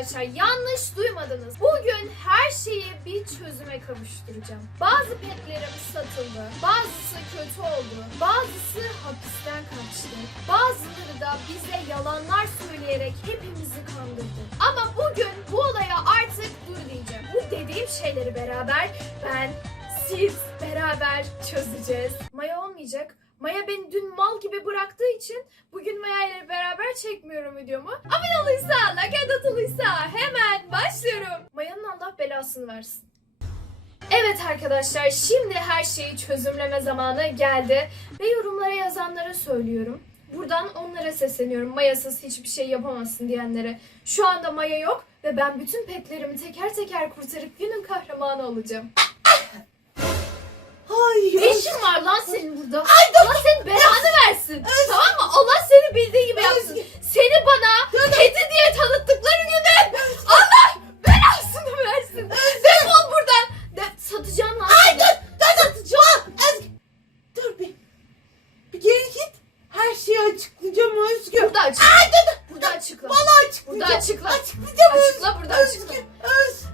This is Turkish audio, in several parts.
arkadaşlar yanlış duymadınız. Bugün her şeyi bir çözüme kavuşturacağım. Bazı petlerim satıldı. Bazısı kötü oldu. Bazısı hapisten kaçtı. Bazıları da bize yalanlar söyleyerek hepimizi kandırdı. Ama bugün bu olaya artık dur diyeceğim. Bu dediğim şeyleri beraber ben siz beraber çözeceğiz. Maya olmayacak. Maya beni dün mal gibi bıraktığı için bugün Maya ile beraber çekmiyorum videomu. Abone oluysa, like atılıysa hemen başlıyorum. Maya'nın Allah belasını versin. Evet arkadaşlar şimdi her şeyi çözümleme zamanı geldi ve yorumlara yazanlara söylüyorum. Buradan onlara sesleniyorum. Mayasız hiçbir şey yapamazsın diyenlere. Şu anda Maya yok ve ben bütün petlerimi teker teker kurtarıp günün kahramanı olacağım. Ne işin var lan senin burada? Allah senin belanı versin. Tamam mı? Allah seni bildiği gibi yapsın. Seni bana kedi diye tanıttıkları günden Allah belasını versin. Defol buradan. De satacağım lan seni. Satacağım. Özgür. Dur bir. Bir geri git. Her şeyi açıklayacağım Özgür. Burada açıkla. Burada açıkla. Vallahi açıklayacağım. Burada açıkla. Açıklayacağım Açıkla burada açıkla. Özgür.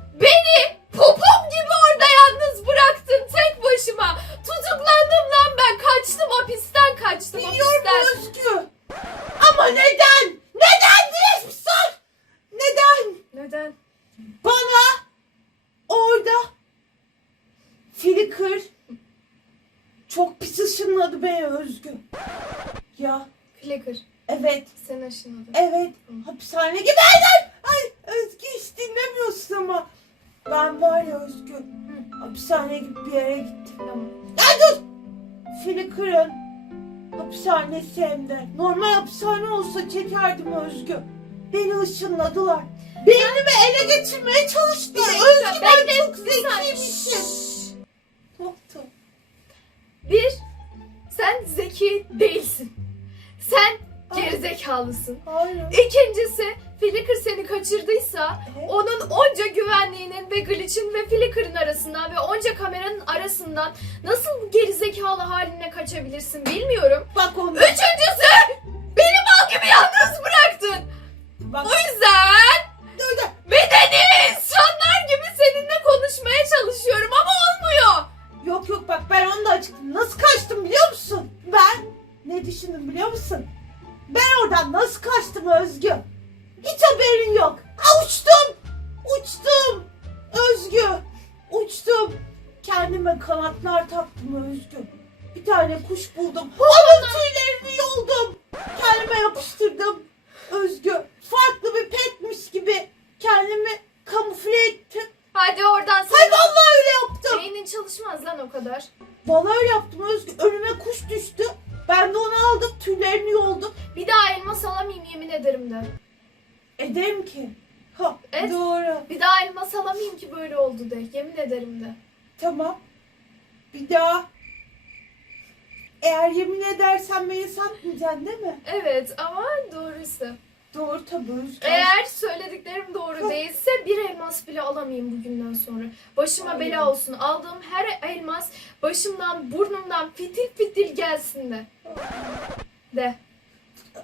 Beynimi ele geçirmeye çalıştılar. dakika, Özgür ben bekle, çok zekiymişim. Nokta. Bir, sen zeki değilsin. Sen gerizekalısın. Hayır. İkincisi, Flickr seni kaçırdıysa Evet. onun onca güvenliğinin ve glitch'in ve Flickr'ın arasından ve onca kameranın arasından nasıl gerizekalı haline kaçabilirsin bilmiyorum. Bak onu. Üçüncüsü, beni mal gibi yalnız bıraktın. Bak. O yüzden Dur dur. insanlar gibi seninle konuşmaya çalışıyorum ama olmuyor. Yok yok bak ben onu da açıkladım. Nasıl kaçtım biliyor musun? Ben ne düşündüm biliyor musun? Ben oradan nasıl kaçtım Özgü? Hiç haberin yok. Ha, uçtum. Uçtum. Özgü. Uçtum. Kendime kanatlar taktım Özgü. Bir tane kuş buldum. Onun tüylerini yoldum. Kendime yapıştırdım. Özgü. Farklı petmiş gibi kendimi kamufle ettim. Hadi oradan sen. Hay vallahi öyle yaptım. Beynin çalışmaz lan o kadar. Vallahi öyle yaptım Özgür. Önüme kuş düştü. Ben de onu aldım. Tüylerini yoldum. Bir daha elmas alamayayım yemin ederim de. Ederim ki. Ha, Et. doğru. Bir daha elmas alamayayım ki böyle oldu de. Yemin ederim de. Tamam. Bir daha. Eğer yemin edersen beni satmayacaksın değil mi? Evet ama doğruysa. Doğru Özgür. Eğer söylediklerim doğru değilse bir elmas bile alamayayım bugünden sonra. Başıma Aynen. bela olsun. Aldığım her elmas başımdan burnumdan fitil fitil gelsin de. De.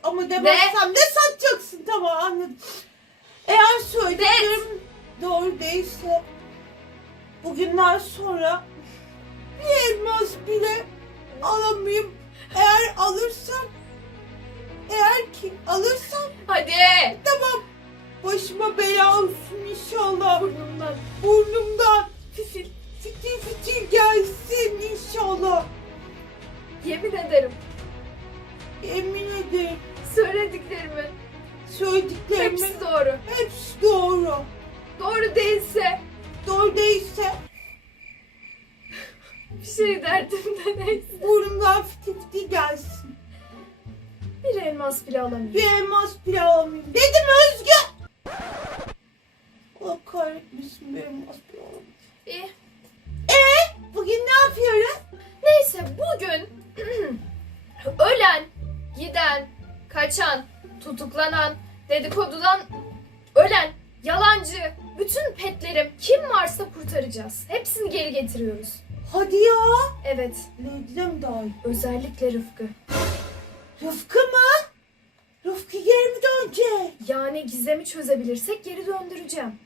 Ama demezsem de satacaksın. Tamam anladım. Eğer söylediklerim doğru değilse bugünden sonra bir elmas bile alamayayım. Eğer alırsam eğer ki alırsam Hadi. Tamam. Başıma bela olsun inşallah. Burnumdan. Burnumdan fitil fitil fitil gelsin inşallah. Yemin ederim. Emin ederim. Söylediklerimin Söylediklerimin hepsi doğru. hepsi doğru. Doğru değilse Doğru değilse bir şey derdim de neyse. burnumdan fitil fitil gelsin. Bir elmas bile alamayayım. Bir elmas bile alamayayım. Dedim Özgü. Allah kahretmesin bir elmas bile alamayayım. İyi. Ee, bugün ne yapıyoruz? Neyse bugün ölen, giden, kaçan, tutuklanan, dedikodudan ölen, yalancı, bütün petlerim kim varsa kurtaracağız. Hepsini geri getiriyoruz. Hadi ya. Evet, Lady'de mi daha iyi? özellikle Rıfkı. Rıfkı mı? Rıfkı geri mi dönecek? Yani gizemi çözebilirsek geri döndüreceğim.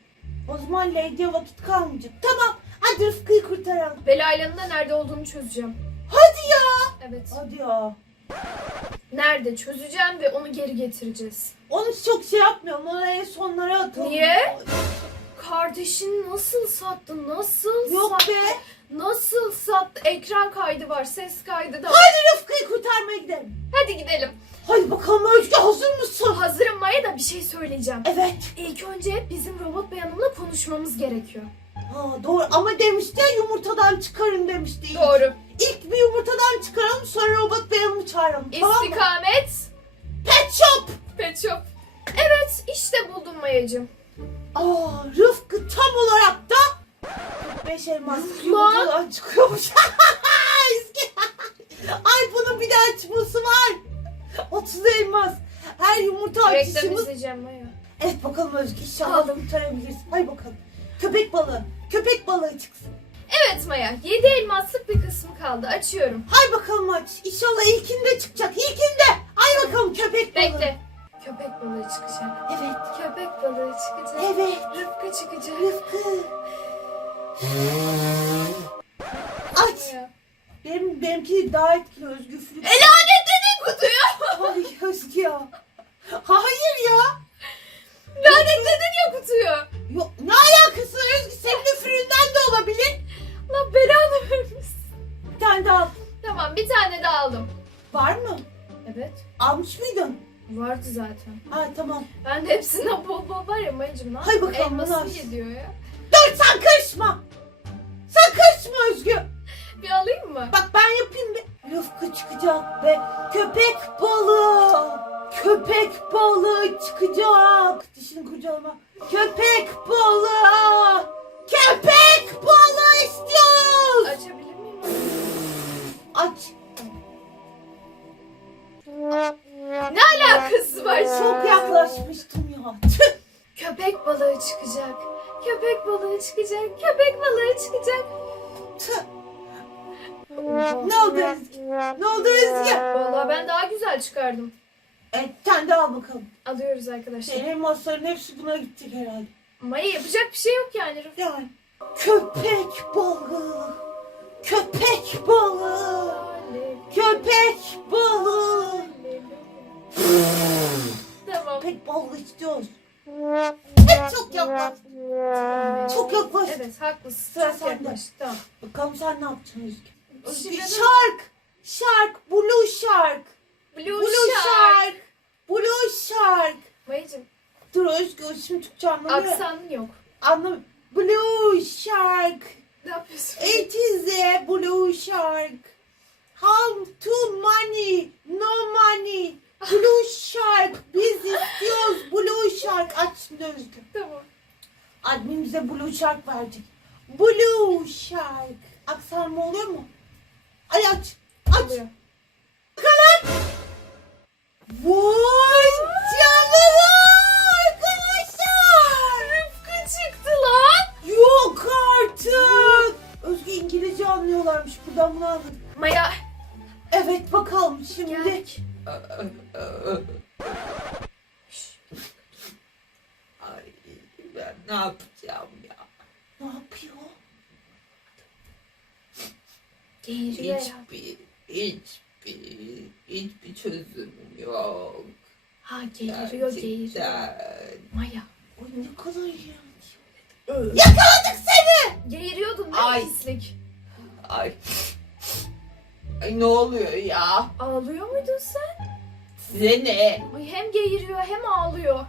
O zaman Lady'ye vakit kalmayacak. Tamam hadi Rıfkı'yı kurtaralım. Ve Layla'nın da nerede olduğunu çözeceğim. Hadi ya. Evet. Hadi ya. Nerede çözeceğim ve onu geri getireceğiz. Onu çok şey yapmayalım. Onu en sonlara atalım. Niye? Kardeşin nasıl sattı? Nasıl Yok sattı? be. Nasıl sattı? Ekran kaydı var, ses kaydı da var. Hadi Rıfkı'yı kurtarmaya gidelim. Hadi gidelim. Hadi bakalım Özge hazır mısın? Hazırım Maya da bir şey söyleyeceğim. Evet. İlk önce bizim robot beyanımla konuşmamız gerekiyor. Ha, doğru ama demişti ya yumurtadan çıkarın demişti. ilk. Doğru. İlk bir yumurtadan çıkaralım sonra robot beyanımı çağıralım. Tamam mı? İstikamet. Pet shop. Pet shop. Evet işte buldum Mayacığım. Aa, Rıfkı tam olarak da 45 elmas yumurtadan çıkıyormuş. Ay bunun bir de açması var. 30 elmas. Her yumurta Reklam açışımız. izleyeceğim Maya. Evet bakalım Özge inşallah Aldım. kurtarabiliriz. Hay bakalım. Köpek balığı. Köpek balığı çıksın. Evet Maya. 7 elmaslık bir kısmı kaldı. Açıyorum. Hay bakalım aç. İnşallah ilkinde çıkacak. İlkinde. Hay bakalım köpek balığı. Bekle. Köpek balığı çıkacak. Evet. Köpek balığı çıkacak. Evet. Rıfkı çıkacak. Rıfkı. Aç. Benim, benimki daha etkili Özgür Flük. E lanetledin kutuyu. Ay Özgü ya. Hayır ya. lanetledin ya kutuyu. Yok ne alakası var Özgü? Senin de olabilir. Allah belanı vermesin. Bir tane daha al. Tamam bir tane daha aldım. Var mı? Evet. Almış mıydın? Vardı zaten. Ha tamam. Ben de hepsinden bol bol var ya Mayacım lan. Hay bakalım, Elması bunlar. yediyor ya. Dur sen karışma. Sen karışma Özgü. Bir alayım mı? Bak ben yapayım bir. Rıfkı çıkacak ve köpek balığı. Köpek balığı çıkacak. Dişini kurcalama. Köpek balığı. Köpek balığı istiyoruz. Açabilir miyim? Aç. Ne alakası var? Çok yaklaşmıştım ya. Köpek balığı çıkacak. Köpek balığı çıkacak. Köpek balığı çıkacak. Tüh. Ne oldu Özgü? Ne oldu Özgü? Vallahi ben daha güzel çıkardım. Evet sen de al bakalım. Alıyoruz arkadaşlar. Senin elmasların hepsi buna gidecek herhalde. Maya yapacak bir şey yok yani. Rıfkı. Yani. Köpek balığı. Köpek balığı. Köpek balığı. Tamam. Köpek balığı istiyoruz. Hep çok yaklaş. Çok yaklaş. Evet haklısın. Sıra Çok sende. Tamam. Bakalım sen ne yapacaksın Şimdi de- shark. Shark. Blue shark. Blue, Blue shark. shark. Blue shark. Mayacım Dur Özgü şimdi Türkçe anlamıyor. aksanın yok. Anlam. Blue shark. Ne yapıyorsun? It is a blue shark. How to money? No money. Blue shark. Biz istiyoruz blue shark. Aç şimdi Özgür. Tamam. Admin bize blue shark verecek. Blue shark. Aksanma oluyor mu? Ay aç. Aç. Oluyor. Vay canına arkadaşlar. Rıfkı çıktı lan. Yok artık. Özgü İngilizce anlıyorlarmış. Buradan bunu anladım. Maya Evet bakalım şimdi. geldik. Ay ben ne yapacağım ya? Ne yapıyor? Geğiriyor ya. Hiçbir, hiçbir, hiçbir çözümüm yok. Ha geğiriyor geğiriyor. Maya. Ay ne kadar iğrenç. Geğiriyordun değil mi Ay. pislik? Ay. Ay ne oluyor ya? Ağlıyor muydun sen? Size ne? Ay hem geğiriyor hem ağlıyor.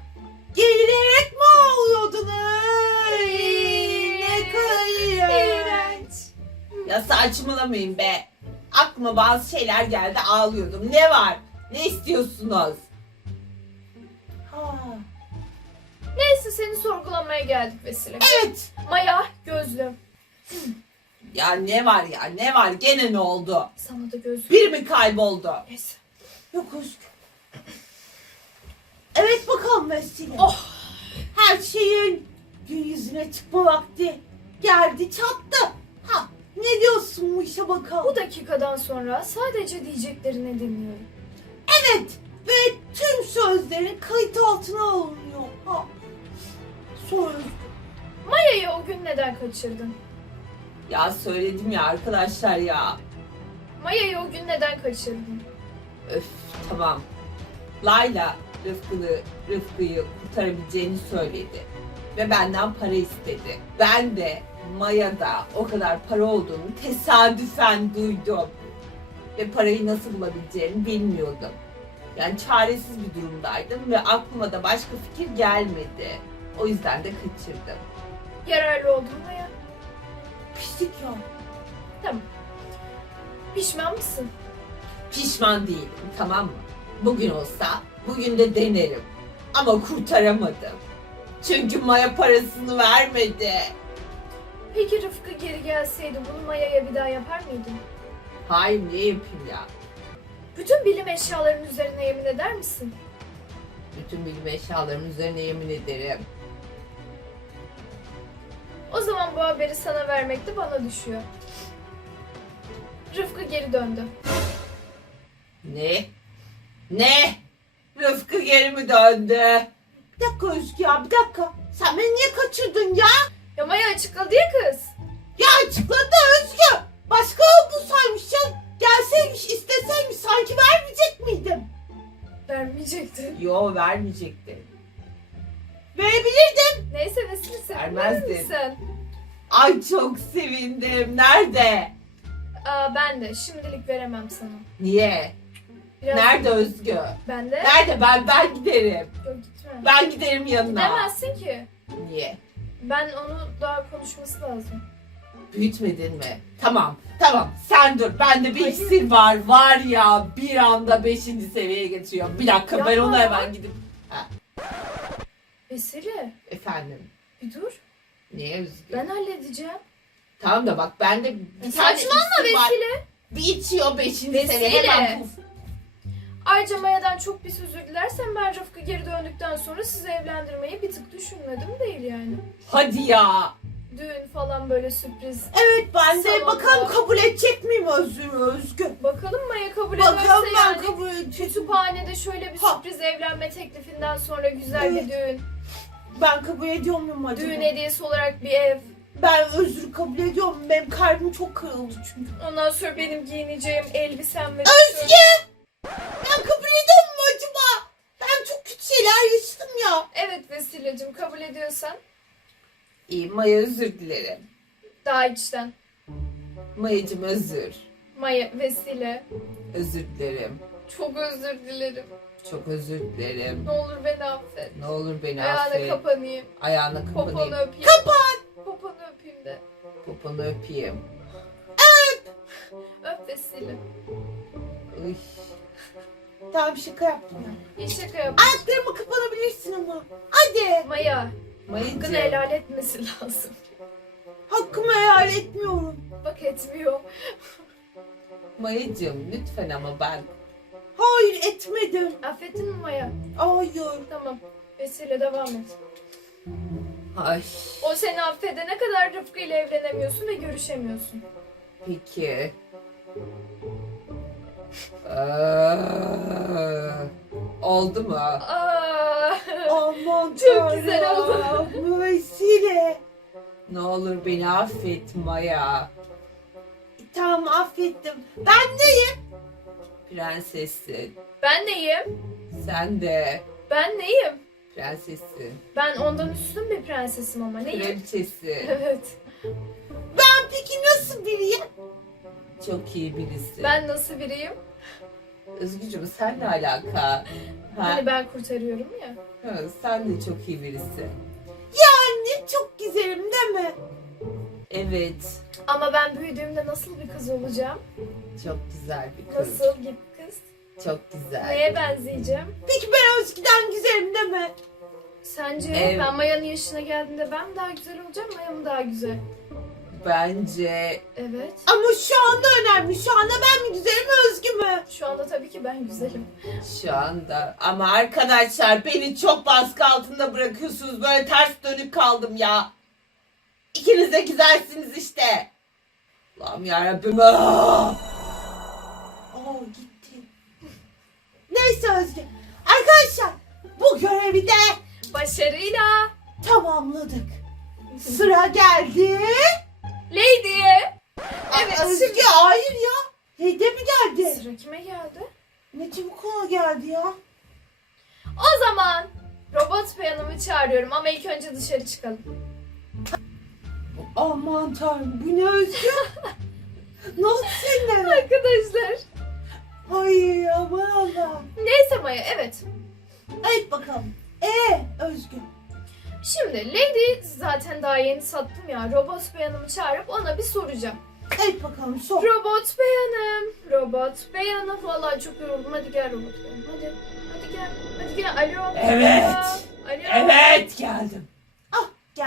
Geğirerek mi ağlıyordun? Ay, ne iğrenç. İğrenç. Ya saçmalamayın be. Aklıma bazı şeyler geldi ağlıyordum. Ne var? Ne istiyorsunuz? Ha. Neyse seni sorgulamaya geldik Vesile. Evet. Maya gözlüm. Ya ne var ya ne var? Gene ne oldu? Sana da gözlüm. Bir mi kayboldu? Neyse. Yok Özgür. Evet bakalım Vesile. Oh. Her şeyin gün yüzüne çıkma vakti geldi çattı. Ha ne diyorsun bu işe bakalım. Bu dakikadan sonra sadece diyeceklerini dinliyorum. Evet ve tüm sözlerin kayıt altına alınıyor. Ha. Özgü. Maya'yı o gün neden kaçırdın? Ya söyledim ya arkadaşlar ya. Maya'yı o gün neden kaçırdın? Öf tamam. Layla Rıfkı'nı, Rıfkı'yı kurtarabileceğini söyledi. Ve benden para istedi. Ben de Maya'da o kadar para olduğunu tesadüfen duydum. Ve parayı nasıl bulabileceğimi bilmiyordum. Yani çaresiz bir durumdaydım ve aklıma da başka fikir gelmedi. O yüzden de kaçırdım. Yararlı oldu mu Maya? Pislik ya. Tamam. Pişman mısın? Pişman değilim tamam mı? Bugün olsa bugün de denerim. Ama kurtaramadım. Çünkü Maya parasını vermedi. Peki Rıfkı geri gelseydi bunu Maya'ya bir daha yapar mıydın? Hayır ne yapayım ya? Bütün bilim eşyalarının üzerine yemin eder misin? Bütün bilim eşyalarımın üzerine yemin ederim. O zaman bu haberi sana vermek de bana düşüyor. Rıfkı geri döndü. Ne? Ne? Rıfkı geri mi döndü? Bir dakika Özgü ya bir dakika. Sen beni niye kaçırdın ya? Ya Maya açıkladı ya kız. Ya açıkladı Özgü. Başka yol bulsaymışsın. Gelseymiş isteseymiş sanki vermeyecek miydim? Vermeyecekti. Yo vermeyecekti. Verebilirdim. Neyse Vesile sen Vermezdin. verir misin? Ay çok sevindim. Nerede? Aa, ben de şimdilik veremem sana. Niye? Biraz Nerede Özgü? Ben de. Nerede? Ben ben giderim. Yok gitme. Ben giderim yanına. Gidemezsin ki. Niye? Ben onu daha konuşması lazım. Büyütmedin mi? Tamam, tamam. Sen dur. Bende bir Hayır. iksir var. Var ya bir anda 5. seviyeye getiriyor. Bir dakika ben Yapma ona ya. hemen gidip... Vesile Efendim, bir dur. niye Özgü? Ben halledeceğim. Tamam da bak bende bir tane Saçmalama var. Vesile. Bir içiyor 5. Vesile. seviye hemen puf. Ayrıca Maya'dan çok pis özür dilersen ben Rıfkı geri döndükten sonra sizi evlendirmeyi bir tık düşünmedim değil yani. Hadi ya. Düğün falan böyle sürpriz. Evet ben de Salonda. bakalım kabul edecek miyim Özgü Özgü? Bakalım Maya kabul Bakalım ederse ben yani. kabul edecek Kütüphanede şöyle bir Ha. sürpriz evlenme teklifinden sonra güzel bir düğün. Ben kabul ediyor muyum acaba? Düğün hediyesi olarak bir ev. Ben özür kabul ediyorum. Benim kalbim çok kırıldı çünkü. Ondan sonra benim giyineceğim elbisem ve Özge! Ben kabul ediyor muyum acaba? Ben çok kötü şeyler yaşadım ya. Evet Vesile'cim kabul ediyorsan İyi Maya özür dilerim. daha içten. Mayacım özür. Maya, Vesile Özür dilerim. Çok özür dilerim. Çok özür dilerim. Ne olur beni affet. Ne olur beni Ayağına affet. kapanayım. Ayağına Poponu kapanayım. öpeyim. Kapan! Poponu öpeyim de. Poponu öpeyim. Öp Vesile. Uy. Tamam şaka yaptım ben. İyi şaka yap. Ayaklarımı kapanabilirsin ama. Hadi. Maya, hakkını Mayacım. helal etmesi lazım. Hakkımı helal etmiyorum. Bak etmiyor. Mayacım lütfen ama ben. Hayır etmedim. Affettin mi Maya? Hayır. Tamam. Vesile devam et. Ay O seni affedene kadar Rıfkı ile evlenemiyorsun ve görüşemiyorsun. peki. Aa, oldu mu? Aa, Aman Çok güzel oldu. oldu. Vesile. Ne olur beni affet Maya. Tamam affettim. Ben neyim? Prensessin. ben neyim? Sen de Ben neyim? prensessin. Ben ondan üstün bir prensesim ama neyim? Kraliçesin. Evet. Ben peki nasıl biriyim? Çok iyi birisi. Ben nasıl biriyim? Özgücüm sen ne alaka? Ha? Hani ben kurtarıyorum ya. ha, sen de çok iyi birisi. Anne çok güzelim değil mi? Evet. Ama ben büyüdüğümde nasıl bir kız olacağım? Çok güzel bir kız. Nasıl bir kız? Çok güzel. Neye benzeyeceğim? Peki ben Özgü'den güzelim mi? Sence Evet. ben Maya'nın yaşına geldiğimde ben mi daha güzel olacağım, Maya mı daha güzel? Bence Evet. Ama şu anda önemli. Şu anda ben mi güzelim Özgü mü? Şu anda tabii ki ben güzelim. şu anda ama arkadaşlar beni çok baskı altında bırakıyorsunuz. Böyle ters dönük kaldım ya. İkiniz de güzelsiniz işte. Allah'ım yarabbim. Aa! Aa gitti. Neyse Özgü. Arkadaşlar bu görevi de Başarıyla tamamladık. Sıra geldi. Lady'ye. Evet Özgü şimdi hayır ya. Hede mi geldi? sıra kime geldi? Ne çabuk ona geldi ya. O zaman robot beyanımı çağırıyorum ama ilk önce dışarı çıkalım. Aman tanrım bu ne Özgü? Nasıl senin? Arkadaşlar. Ay aman Allah. Neyse Maya evet. Evet bakalım. Ee Özgü. Şimdi Lady zaten daha yeni sattım ya. Robot beyanımı çağırıp ona bir soracağım. Evet bakalım sor. Robot beyanım. Robot beyanım. Vallahi çok yoruldum. Hadi gel robot beyanım. Hadi. Hadi gel. Hadi gel. Alo. Evet. Alo. Evet geldim.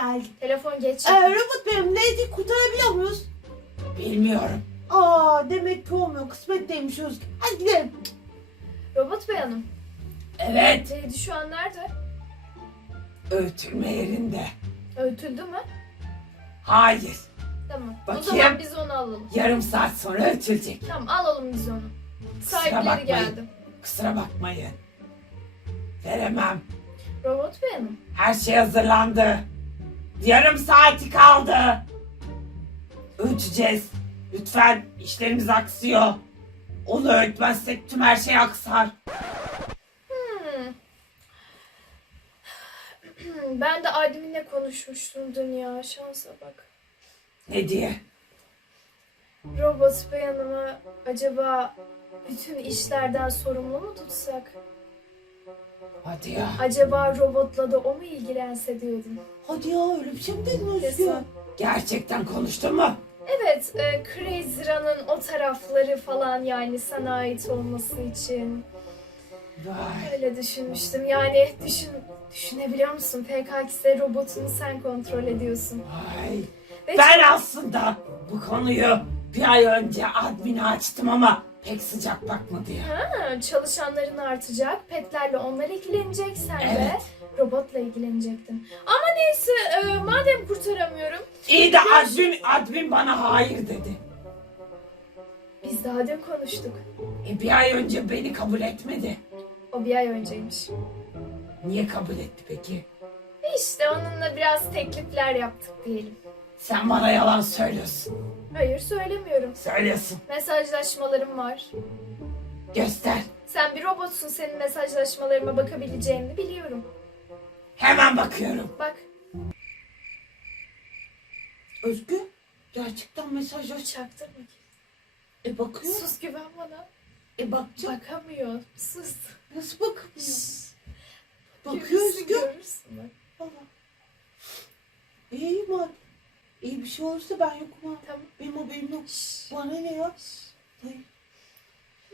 Geldi. Telefon geç. Ee, robot benim neydi kurtarabiliyor muyuz? Bilmiyorum. Aa demek ki olmuyor. Kısmetteymiş Özgü. Hadi gidelim. Robot beyanım. Evet. Lady şu an nerede? Öğütülme yerinde. Öğütüldü mü? Hayır. Tamam. O Bakayım. zaman biz onu alalım. Yarım saat sonra ötülecek. Tamam alalım biz onu. Sahipleri bakmayın. geldi. Kusura bakmayın. Veremem. Robot beyanım. Her şey hazırlandı. Yarım saati kaldı. Öteceğiz. Lütfen işlerimiz aksıyor. Onu öğütmezsek tüm her şey aksar. Hmm. Ben de adminle konuşmuştum dün ya. Şansa bak. Ne diye? Robot beyanımı acaba bütün işlerden sorumlu mu tutsak? Hadi ya. Acaba robotla da o mu ilgilense diyordum. Hadi ya öyle bir şey mi dedin Özgü? Kesin. Gerçekten konuştun mu? Evet, e, Crazy Run'ın o tarafları falan yani sana ait olması için Vay. öyle düşünmüştüm. Yani düşün, düşünebiliyor musun? PKX'de robotunu sen kontrol ediyorsun. Vay. Ve Ben aslında bu konuyu bir ay önce admine açtım ama pek sıcak bakmadı ya. Ha, çalışanların artacak, petlerle onlar ilgilenecek, sen de Evet. robotla ilgilenecektin. Ama neyse, e, madem kurtaramıyorum, İyi de admin, admin bana hayır dedi. biz daha dün konuştuk. E bir ay önce beni kabul etmedi. O bir ay önceymiş. Niye kabul etti peki? İşte onunla biraz teklifler yaptık diyelim. Sen bana yalan söylüyorsun. Hayır söylemiyorum. Söylüyorsun. Mesajlaşmalarım var. Göster. Sen bir robotsun, senin mesajlaşmalarıma bakabileceğimi biliyorum. Hemen bakıyorum. Bak, Özgü gerçekten mesaj aç. çaktırma ki. E bakıyor. Sus güven bana. E bakacak. Bakamıyor. Sus. Nasıl bakmıyor? Şşş. Bakıyor Özgü. görürsün bak. İyi mi? İyi bir şey olursa ben yokum ha. Tamam. Benim haberim yok. Şşş. Bana ne ya? Hayır.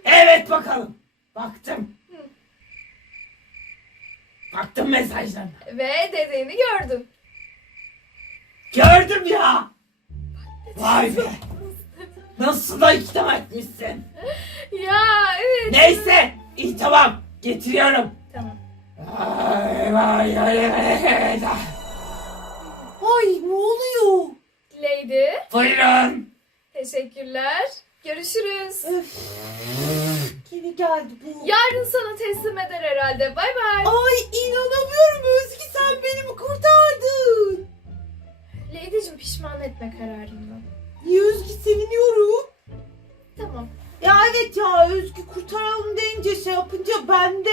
Evet bakalım. Baktım. Hı. Baktım mesajlarına. Ve dediğini gördüm. Gördüm ya. Vay be. Nasıl da ikna etmişsin. Ya evet. Neyse. iyi tamam. Getiriyorum. Tamam. Vay vay vay vay. Ay ne oluyor? Lady. Buyurun. Teşekkürler. Görüşürüz. Öf. Geldi bu. Yarın sana teslim eder herhalde. Bay bay. Ay inanamıyorum Özgü sen beni mi kurtardın? Lady'cim pişman etme kararından. Niye Özgü seviniyorum? Tamam. Ya evet ya Özgü kurtaralım deyince şey yapınca ben de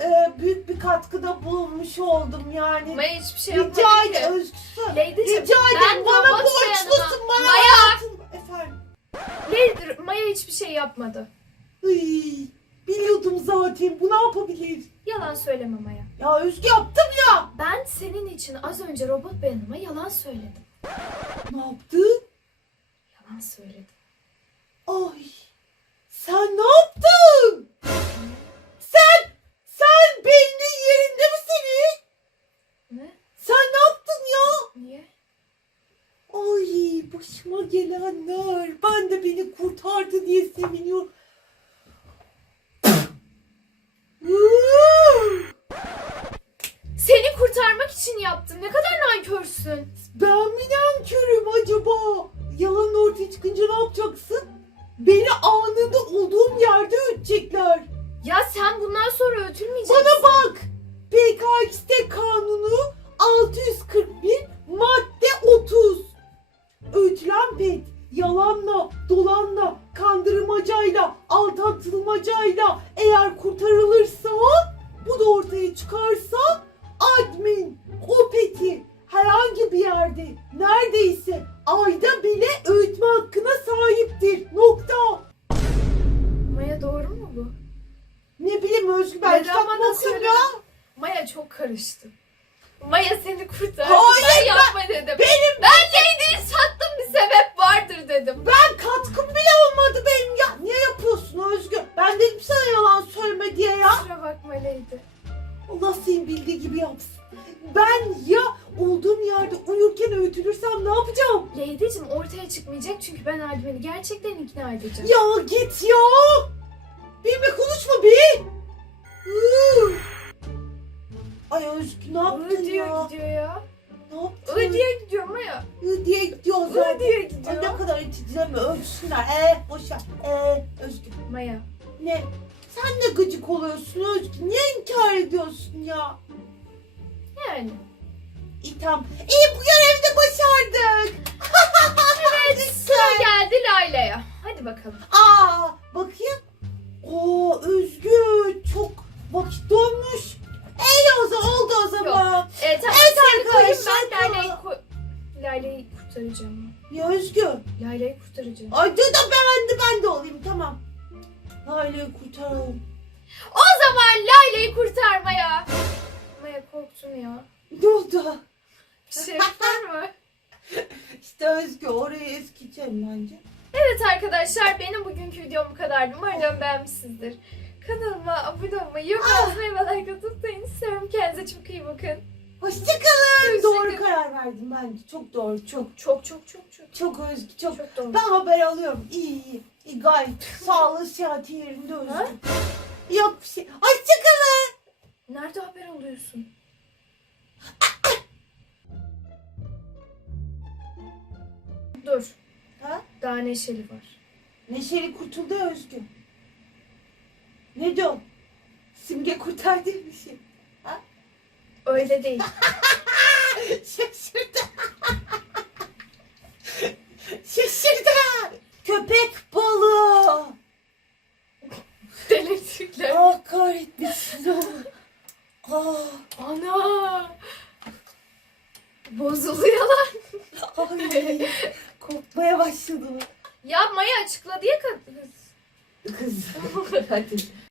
e, büyük bir katkıda bulunmuş oldum yani. Maya hiçbir şey Rica yapmadı ki. ederim Özgü. Lady'cim Rica ben ederim bana robot borçlusun bana Maya! hayatın. Efendim. Lady, Maya hiçbir şey yapmadı. Iy, biliyordum zaten bu ne yapabilir? Yalan söyleme Maya. Ya Özgü yaptım ya. Ben senin için az önce robot beyanıma yalan söyledim. Ne yaptın? Yalan söyledim. Ay sen ne yaptın? Sen sen beynin yerinde mi senin? Ne? Sen ne yaptın ya? Niye? Ay başıma gelenler. Ben de beni kurtardı diye seviniyorum. Seni kurtarmak için yaptım. Ne kadar nankörsün. Ben mi nankörüm acaba? Yalan ortaya çıkınca ne yapacaksın? Beni anında olduğum yerde ötecekler. Ya sen bundan sonra ötülmeyeceksin. Bana bak. PKX'te kanunu 641 madde 30. Öğütülen pet yalanla, kandırmacayla, aldatılmacayla eğer kurtarılırsa bu da ortaya çıkarsa öğütülürsem ne yapacağım? Lady'cim ortaya çıkmayacak çünkü ben Erdem'i gerçekten ikna edeceğim. Ya git ya. Benimle konuşma bir. Hı. Ay Özgür ne yaptın Iı diye ya? gidiyor ya. Ne yaptın? Iı diye gidiyor Maya. Hı diye gidiyor Iı zaten. diye Ay gidiyor. ne kadar iticileme ölçsünler. Ee boşver. Ee Özgür. Maya. Ne? Sen de gıcık oluyorsun Özgür. Niye inkar ediyorsun ya? Yani. İyi tamam. İyi bu görevde başardık. Evet sıra geldi Layla'ya. Hadi bakalım. Aa bakayım. Oo Özgür çok vakit dolmuş. İyi o zaman oldu o zaman. Evet tamam Evet arkadaşlar, ben Layla'yı. Layla'yı kurtaracağım. Ya Özgür. Layla'yı kurtaracağım. Ay dur da ben de ben de olayım tamam. Aileyi kurtaralım. O zaman Layla'yı kurtarmaya. Maya korktun ya. Ne oldu? Şey var mı? İşte Özgür orayı eskiteceğim bence. Evet arkadaşlar benim bugünkü videom bu kadardı. Umarım beğenmişsinizdir. Kanalıma abone olmayı, yorum yazmayı ve like atıp istiyorum. Kendinize çok iyi bakın. Hoşçakalın. Hoşça Doğru kalın. karar verdim bence. Çok doğru. Çok Çok çok çok çok çok Özgür çok. çok doğru. Ben haber alıyorum. İyi iyi. iyi gayet. Sağlığı sıhhati yerinde Özgür. Ha? Yok bir şey. Hoşçakalın. Nerede haber alıyorsun? Dur. Ha? Daha neşeli var. Neşeli kurtuldu ya Özgür. Ne diyor? Simge kurtardı bir şey. Öyle değil. Şaşırdı. Şaşırdı. Köpek balığı. Delirtükler. Ah kahretmesin. Ah, Ana. Bozuluyor lan. ay. Korkmaya başladım. Ya Maya açıkladı ya kız. Kız. Hadi.